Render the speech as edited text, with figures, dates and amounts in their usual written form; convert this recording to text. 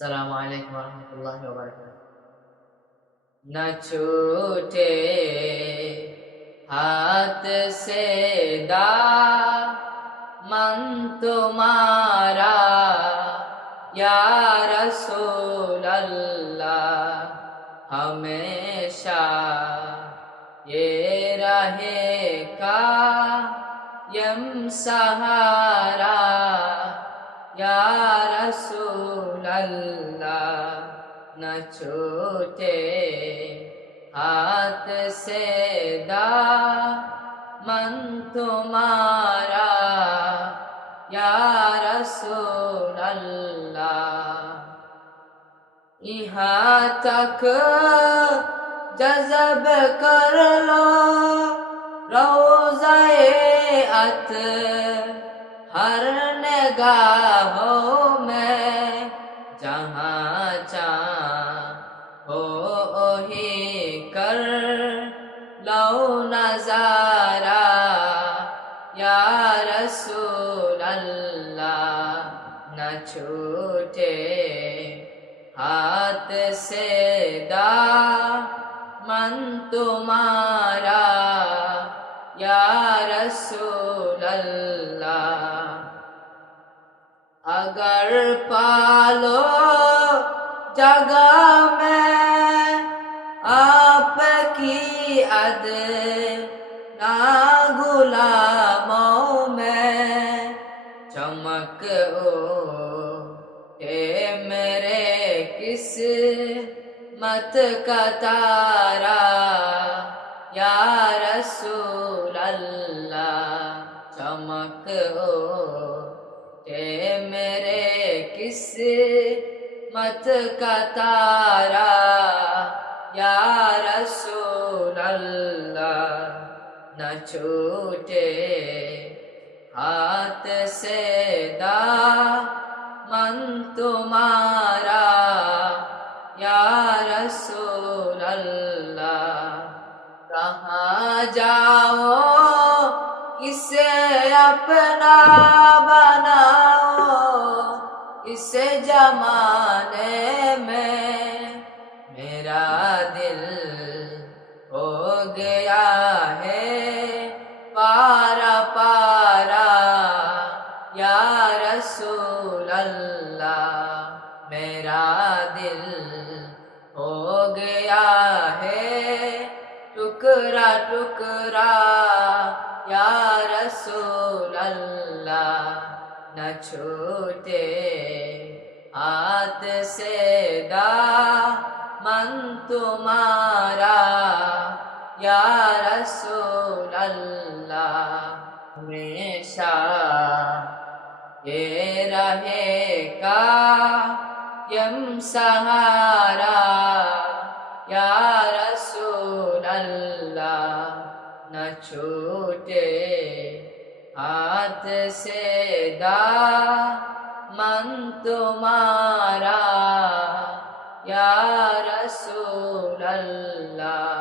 السلام علیکم ورحمۃ اللہ وبرکاتہ۔ نہ چھوٹے ہاتھ سے دامن تمہارا یا رسول اللہ، ہمیشہ یہ رہے قائم سہارا یا رسول اللہ۔ نہ چھوٹے ہاتھ سے دامن تمہارا یا رسول اللہ، یہاں تک جذب کر لو روضہ اطہر نگاہوں میں، جہاں چاہو وہی کر لو نظارہ یا رسول اللہ۔ نہ چھوٹے ہاتھ سے دامن تمہارا یا رسول اللہ، اگر پالو جگہ میں آپ کی ادنا غلاموں میں، چمک اٹھے میرے قسمت کا تارا یا رسول اللہ، چمک اٹھے میرے قسمت کا تارا یا رسول اللہ۔ نہ چھوٹے ہاتھ سے دامن تمہارا یا رسول اللہ، کہاں جاؤ کسے اپنا بناؤ اس زمانے میں، میرا دل ہو گیا ہے پارا پارا یا رسول اللہ، میرا دل ہو گیا ہے ٹکڑا ٹکڑا یا رسول اللہ۔ نہ چھوٹے ہاتھ سے دامن تمہارا یا رسول اللہ، ہمیشہ یہ رہے قائم سہارا یا رسول اللہ۔ نہ چھوٹے ہاتھ سے دامن تمہارا یا رسول اللہ۔